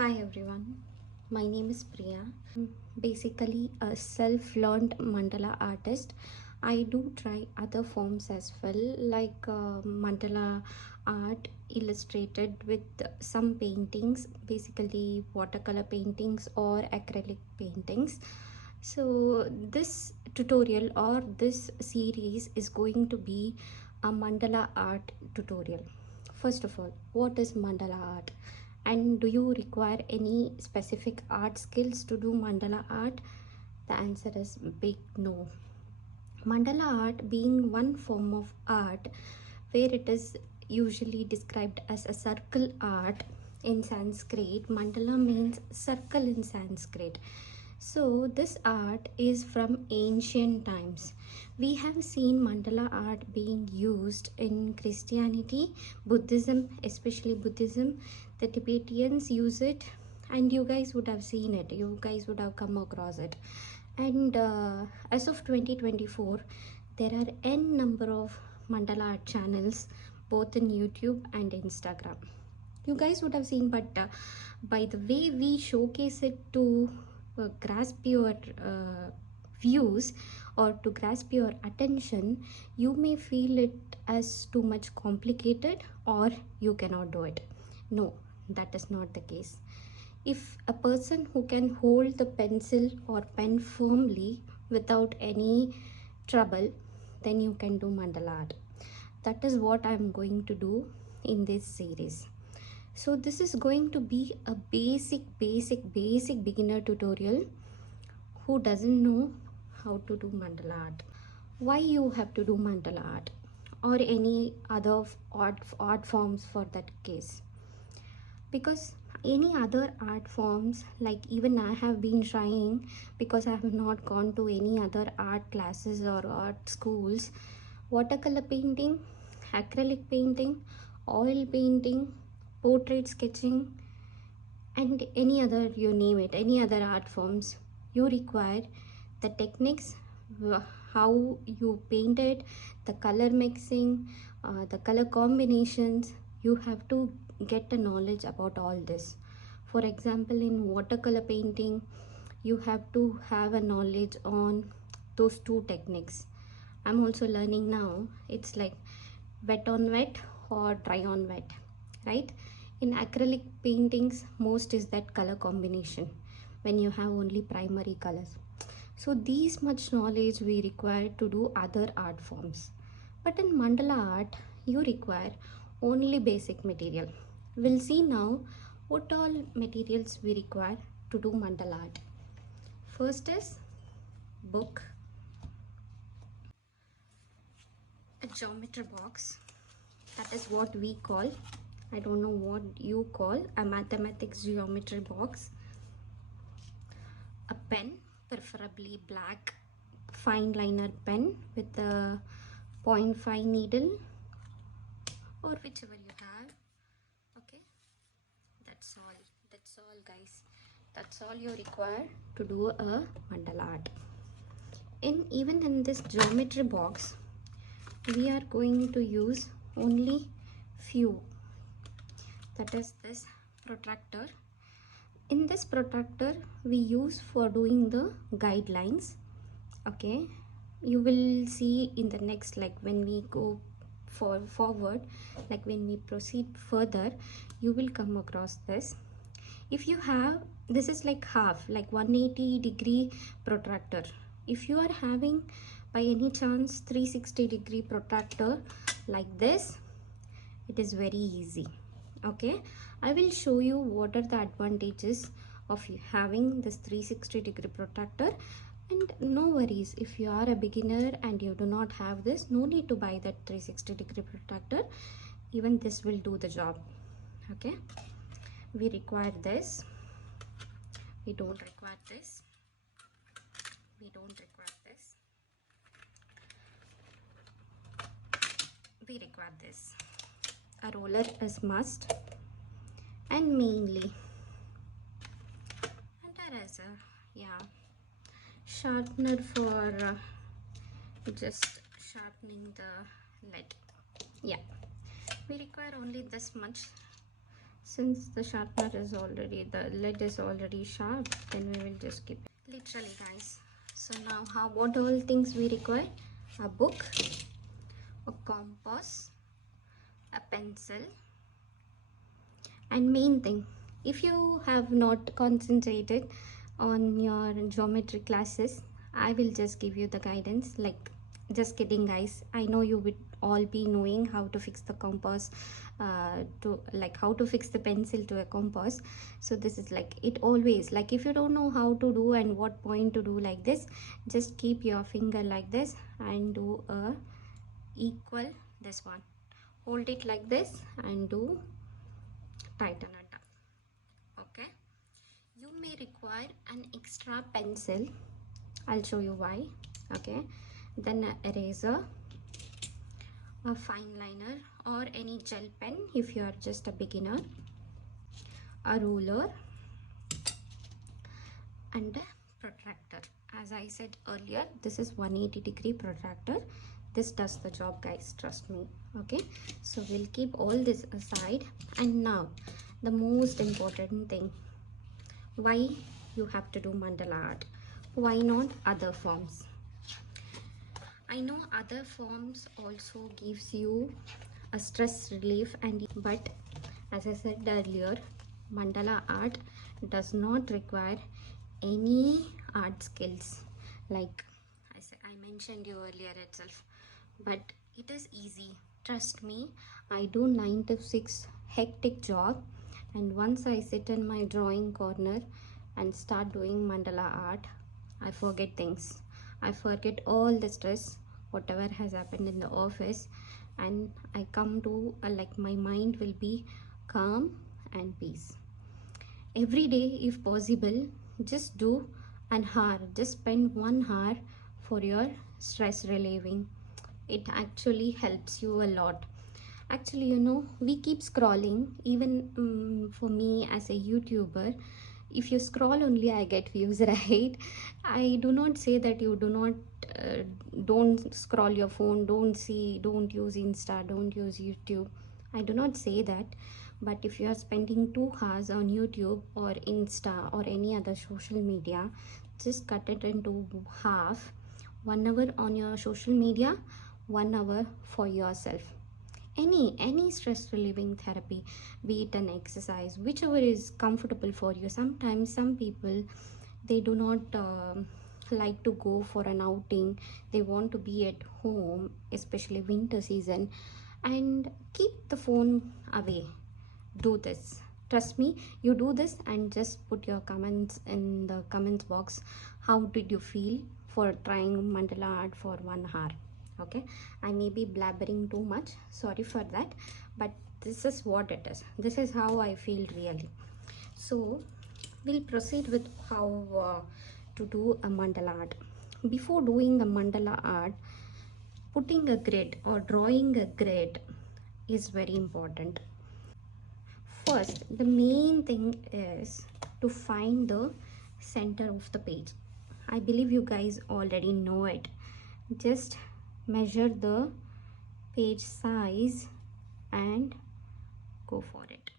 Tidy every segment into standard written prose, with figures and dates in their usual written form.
Hi everyone, my name is Priya. I'm basically a self-learned mandala artist. I do try other forms as well, like mandala art illustrated with some paintings, basically watercolor paintings or acrylic paintings. So this tutorial or this series is going to be a mandala art tutorial. First of all, what is mandala art? And do you require any specific art skills to do mandala art? The answer is big no. Mandala art being one form of art where it is usually described as a circle art in Sanskrit. Mandala means circle in Sanskrit. So this art is from ancient times. We have seen mandala art being used in Christianity, Buddhism, especially Buddhism. The Tibetans use it, and you guys would have seen it. You guys would have come across it. And as of 2024, there are n number of mandala art channels both in YouTube and Instagram. You guys would have seen, but by the way we showcase it to grasp your views or to grasp your attention, you may feel it as too much complicated or you cannot do it. No, that is not the case. If a person who can hold the pencil or pen firmly without any trouble, then you can do mandala art. That is what I am going to do in this series. So this is going to be a basic beginner tutorial who doesn't know how to do mandala art. Why you have to do mandala art or any other art forms for that case? Because any other art forms, like even I have been trying, because I have not gone to any other art classes or art schools, watercolor painting, acrylic painting, oil painting, portrait sketching, and any other, you name it, any other art forms, you require the techniques, how you paint it, the color mixing, the color combinations. You have to get the knowledge about all this. For example, in watercolor painting, you have to have a knowledge on those two techniques. I'm also learning now. It's like wet on wet or dry on wet, right? In acrylic paintings, most is that color combination when you have only primary colors. So these much knowledge we require to do other art forms. But in mandala art, you require only basic material. We'll see now what all materials we require to do mandala art. First is book, a geometry box, that is what we call, I don't know what you call, a mathematics geometry box, a pen, preferably black fine liner pen with a 0.5 needle or whichever you have. Okay, that's all guys, that's all you require to do a mandala art. Even in this geometry box, we are going to use only few, that is this protractor. In this protractor we use for doing the guidelines. Okay, you will see in the next, like when we go forward, like when we proceed further, you will come across this. If you have, this is like half, like 180-degree protractor. If you are having by any chance 360-degree protractor like this, it is very easy. Okay, I will show you what are the advantages of having this 360-degree protractor. And no worries, if you are a beginner and you do not have this, no need to buy that 360-degree protractor, even this will do the job. Okay, we require this, we don't require this, we don't require this, we require this. A roller is must, and mainly and eraser, yeah, sharpener for just sharpening the lead. Yeah, we require only this much Since the sharpener is already, the lead is already sharp, then we will just keep it. Literally guys. So now what all things we require? A book, a compass, a pencil, and main thing, if you have not concentrated on your geometry classes, I will just give you the guidance. Like, just kidding guys, I know you would all be knowing how to fix the compass, to like how to fix the pencil to a compass. So this is like, it always, like if you don't know how to do and what point to do like this, just keep your finger like this and do a equal this one, hold it like this and do tighten it up. Okay, you may require an extra pencil, I'll show you why. Okay, then an eraser, a fine liner or any gel pen if you are just a beginner, a ruler, and a protractor. As I said earlier, this is 180-degree protractor. This does the job guys, trust me. Okay, so we'll keep all this aside, and now the most important thing, why you have to do mandala art, why not other forms? I know other forms also gives you a stress relief, and but as I said earlier, mandala art does not require any art skills, like I mentioned you earlier itself, but it is easy, trust me. I do 9 to 6 hectic job, and once I sit in my drawing corner and start doing mandala art, I forget things. I forget all the stress, whatever has happened in the office, and I come to like my mind will be calm and peace. Every day, if possible, just do an hour. Just spend 1 hour for your stress relieving. It actually helps you a lot. Actually, you know, we keep scrolling. Even for me as a YouTuber, if you scroll only, I get views, right? I do not say that you do not don't scroll your phone, don't use Insta, don't use YouTube. I do not say that. But if you are spending 2 hours on YouTube or Insta or any other social media, just cut it into half. 1 hour on your social media, 1 hour for yourself. Any stress relieving therapy, be it an exercise, whichever is comfortable for you. Sometimes some people, they do not like to go for an outing, they want to be at home, especially winter season, and keep the phone away. Do this, trust me, you do this and just put your comments in the comments box. How did you feel for trying mandala art for 1 hour? Okay, I may be blabbering too much, sorry for that, but this is what it is, this is how I feel really. So we'll proceed with how to do a mandala art. Before doing a mandala art, putting a grid or drawing a grid is very important. First, the main thing is to find the center of the page. I believe you guys already know it. Just measure the page size and go for it.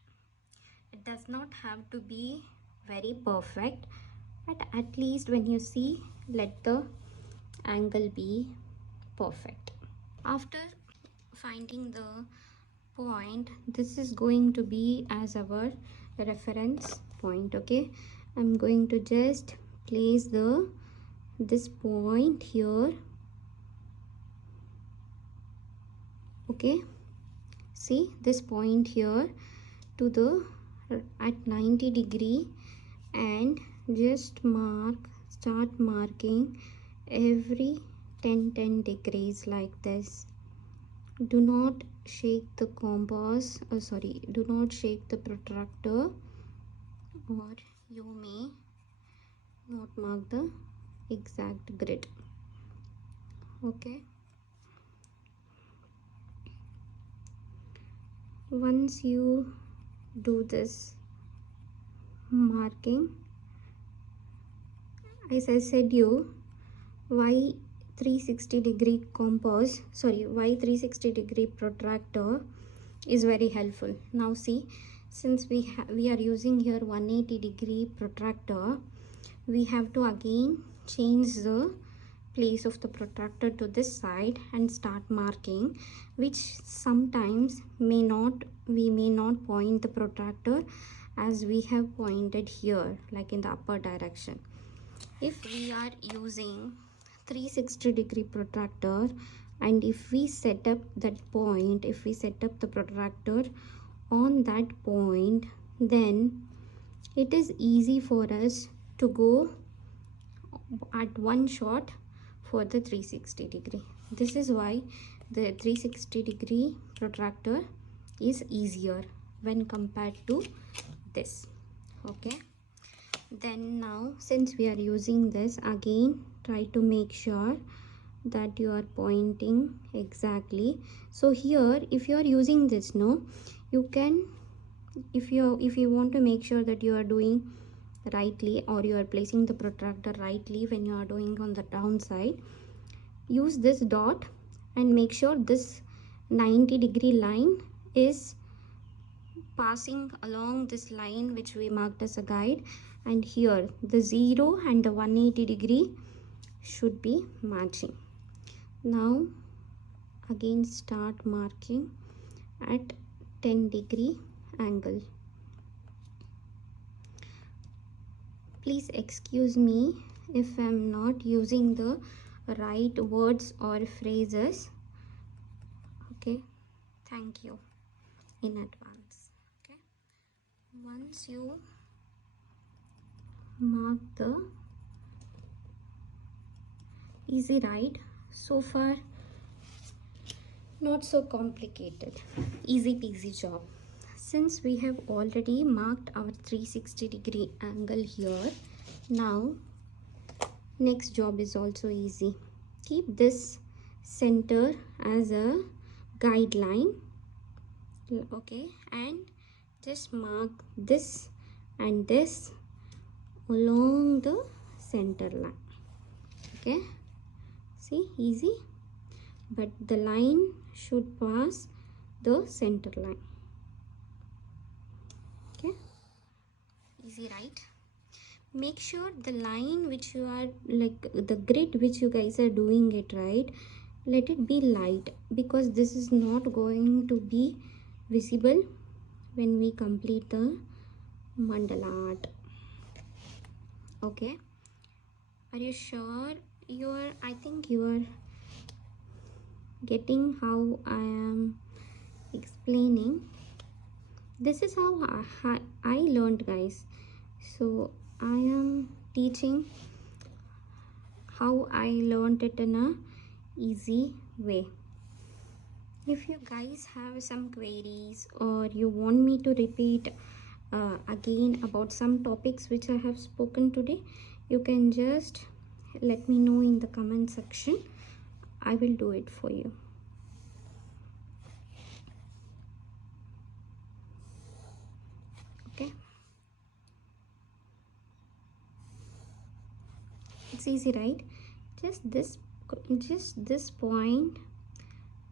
It does not have to be very perfect, but at least when you see, let the angle be perfect. After finding the point, this is going to be as our reference point. Okay, I'm going to just place this point here. Okay, see this point here to the at 90 degree, and just start marking every 10 degrees like this. Do not shake the compass, do not shake the protractor, or you may not mark the exact grid. Okay, once you do this marking, as I said you, why 360-degree compass, why 360-degree protractor is very helpful. Now see, since we are using here 180-degree protractor, we have to again change the place of the protractor to this side and start marking, which sometimes we may not point the protractor as we have pointed here, like in the upper direction. If we are using 360-degree protractor, and if we set up that point, if we set up the protractor on that point, then it is easy for us to go at one shot for the 360-degree. This is why the 360-degree protractor is easier when compared to this. Okay, then now since we are using this, again try to make sure that you are pointing exactly. So here if you are using this, no, you can, if you want to make sure that you are doing rightly, or you are placing the protractor rightly when you are doing on the downside, use this dot and make sure this 90-degree line is passing along this line which we marked as a guide, and here the 0 and the 180-degree should be matching. Now again start marking at 10-degree angle. Please excuse me if I'm not using the right words or phrases. Okay, thank you in advance. Okay, once you mark the, easy, right? So far not so complicated, easy peasy job. Since we have already marked our 360-degree angle here, now next job is also easy. Keep this center as a guideline, okay, and just mark this and this along the center line. Okay, see, easy, but the line should pass the center line. Okay, easy, right? Make sure the line which you are, like the grid which you guys are doing it, right, let it be light, because this is not going to be visible when we complete the mandala art. Okay, are you sure you are, I think you are getting how I am explaining. This is how I learned, guys. So I am teaching how I learned it in a easy way. If you guys have some queries, or you want me to repeat again about some topics which I have spoken today, you can just let me know in the comment section. I will do it for you. Okay, it's easy, right? Just this point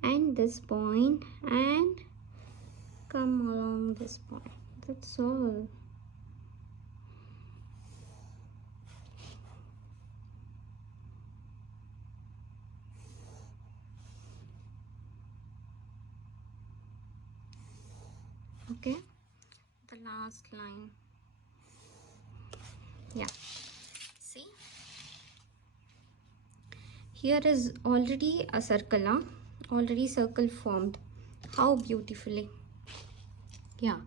and this point, and come along this point. That's all. Okay, the last line. Yeah, see, here is already a circle, huh? Already circle formed. How beautifully. Yeah,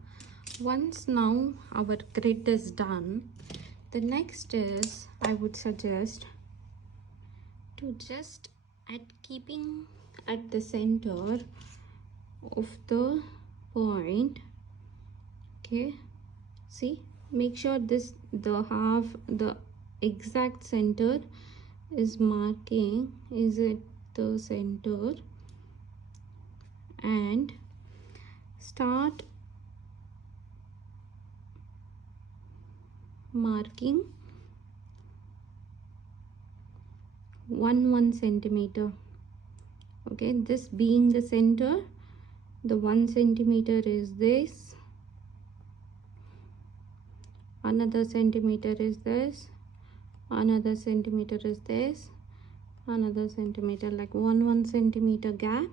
once now our grid is done, the next is, I would suggest to just keeping at the center of the point. Okay, see, make sure this, the exact center is marking is at the center, and start marking 1 centimeter. Okay, this being the center, the 1 centimeter is this, another centimeter is this, another centimeter is this, another centimeter, like 1 centimeter gap.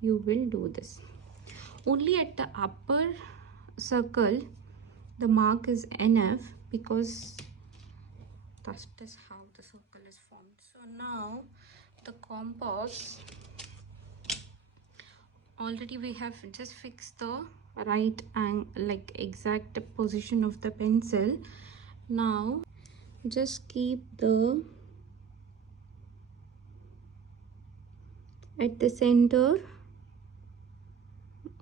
You will do this. Only at the upper circle the mark is enough, because that is how the circle is formed. So now the compass, already we have just fixed the right angle, like exact position of the pencil. Now just keep the at the center,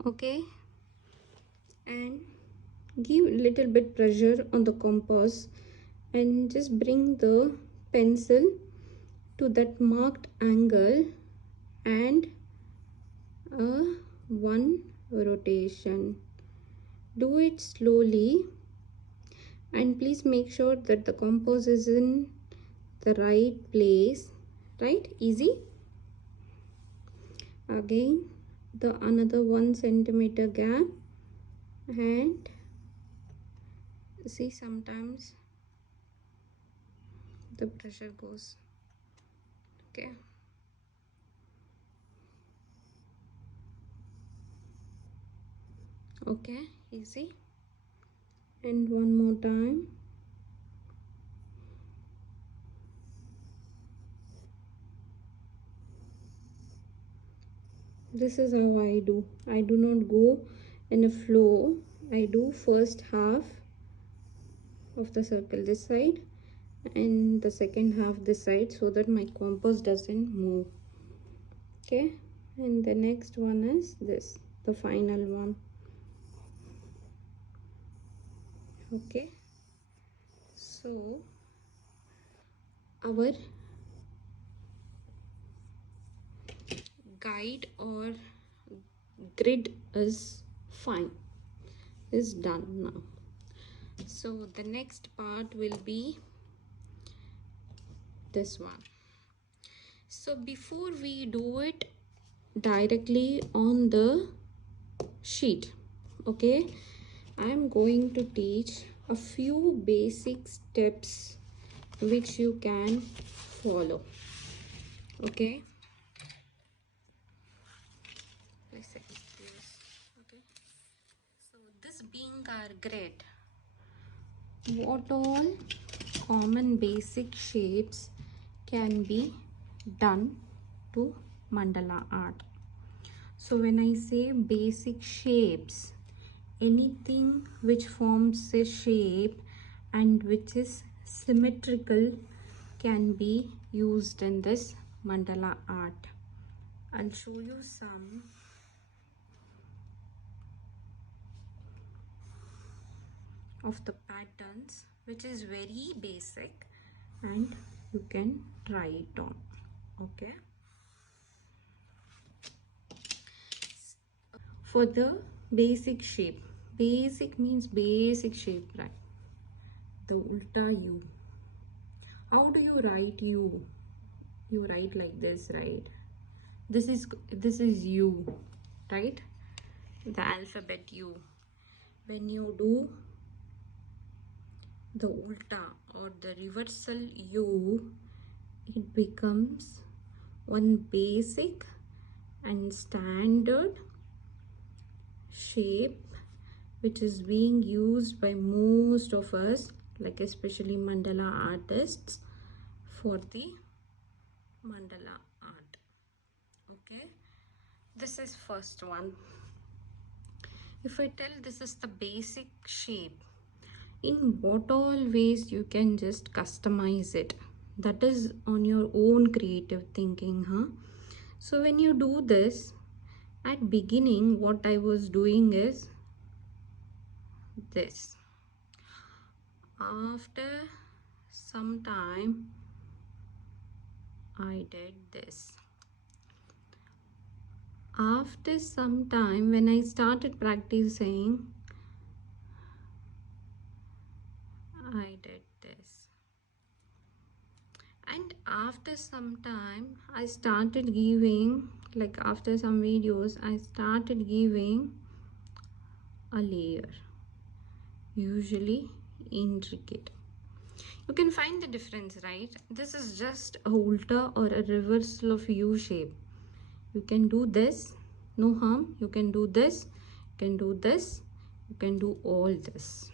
okay, and give little bit pressure on the compass and just bring the pencil to that marked angle and one rotation. Do it slowly, and please make sure that the compass is in the right place, right? Easy. Again the another 1 centimeter gap, and see, sometimes the pressure goes, okay. Okay, easy. And one more time. This is how I do. I do not go in a flow. I do first half of the circle this side and the second half this side, so that my compass doesn't move. Okay, and the next one is this, the final one. Okay, so our guide or grid is fine, is done now. So the next part will be this one. So before we do it directly on the sheet, okay, I am going to teach a few basic steps which you can follow. Okay, okay. So this being our grid, what all common basic shapes can be done to mandala art? So when I say basic shapes, anything which forms a shape and which is symmetrical can be used in this mandala art. I'll show you some of the patterns which is very basic, and you can try it on. Okay, for the basic shape, basic means basic shape, right? The ulta U. How do you write U? You write like this, right? This is U, right? The alphabet U. When you do the ulta or the reversal U, it becomes one basic and standard shape which is being used by most of us, like especially mandala artists, for the mandala art. Okay, this is first one. If I tell this is the basic shape, in what all ways you can just customize it, that is on your own creative thinking, huh? So when you do this, at beginning what I was doing is this. After some time I did this. After some time, when I started practicing, I did this. And after some time I started giving, like after some videos, I started giving a layer, usually intricate. You can find the difference, right? This is just a ulta or a reversal of U shape. You can do this, no harm. You can do this, you can do this, you can do all this.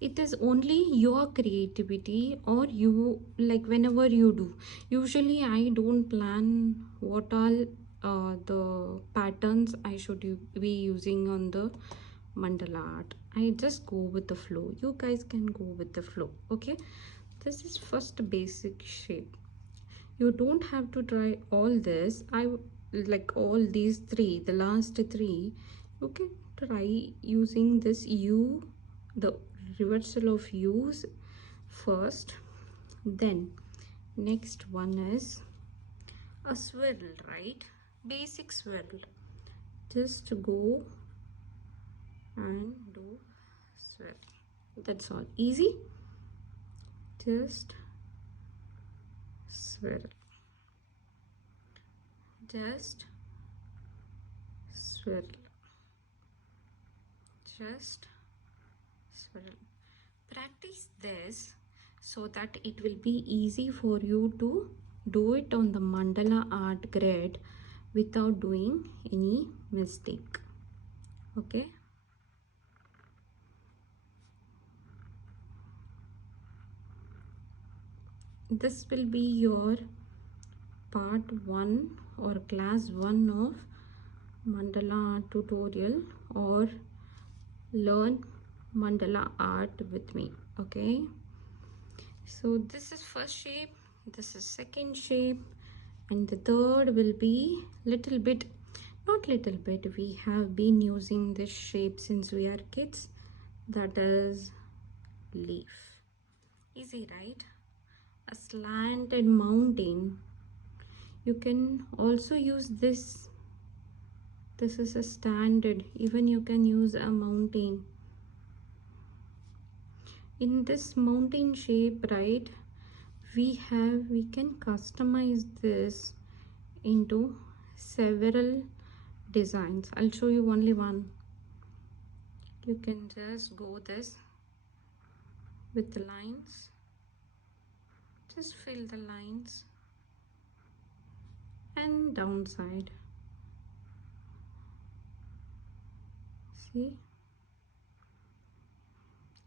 It is only your creativity, or you, like, whenever you do. Usually I don't plan what all the patterns I should be using on the mandala art. I just go with the flow. You guys can go with the flow. Okay, this is first basic shape. You don't have to try all this. I like all these three, the last three. You can try using this U, the reversal of U's first. Then next one is a swirl, right? Basic swirl. Just go and do swirl. That's all. Easy. Just swirl. Just swirl. Just swirl. Practice this so that it will be easy for you to do it on the mandala art grid without doing any mistake. Okay, this will be your part 1 or class 1 of mandala art tutorial, or learn mandala art with me. Okay, so this is first shape, this is second shape, and the third will be little bit, not little bit, we have been using this shape since we are kids, that is leaf. Easy, right? A slanted mountain. You can also use this. This is a standard. Even you can use a mountain. In this mountain shape, right, we can customize this into several designs. I'll show you only one. You can just go this with the lines. Just fill the lines and downside. See,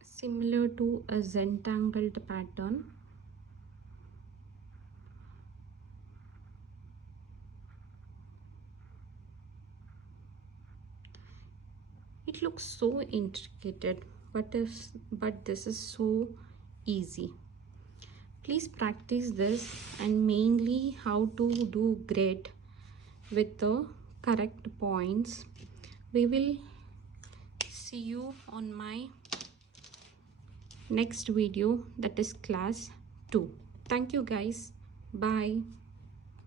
similar to a zentangled pattern. It looks so intricate, but this is so easy. Please practice this, and mainly how to do grid with the correct points. We will see you on my next video, that is class 2. Thank you guys. Bye.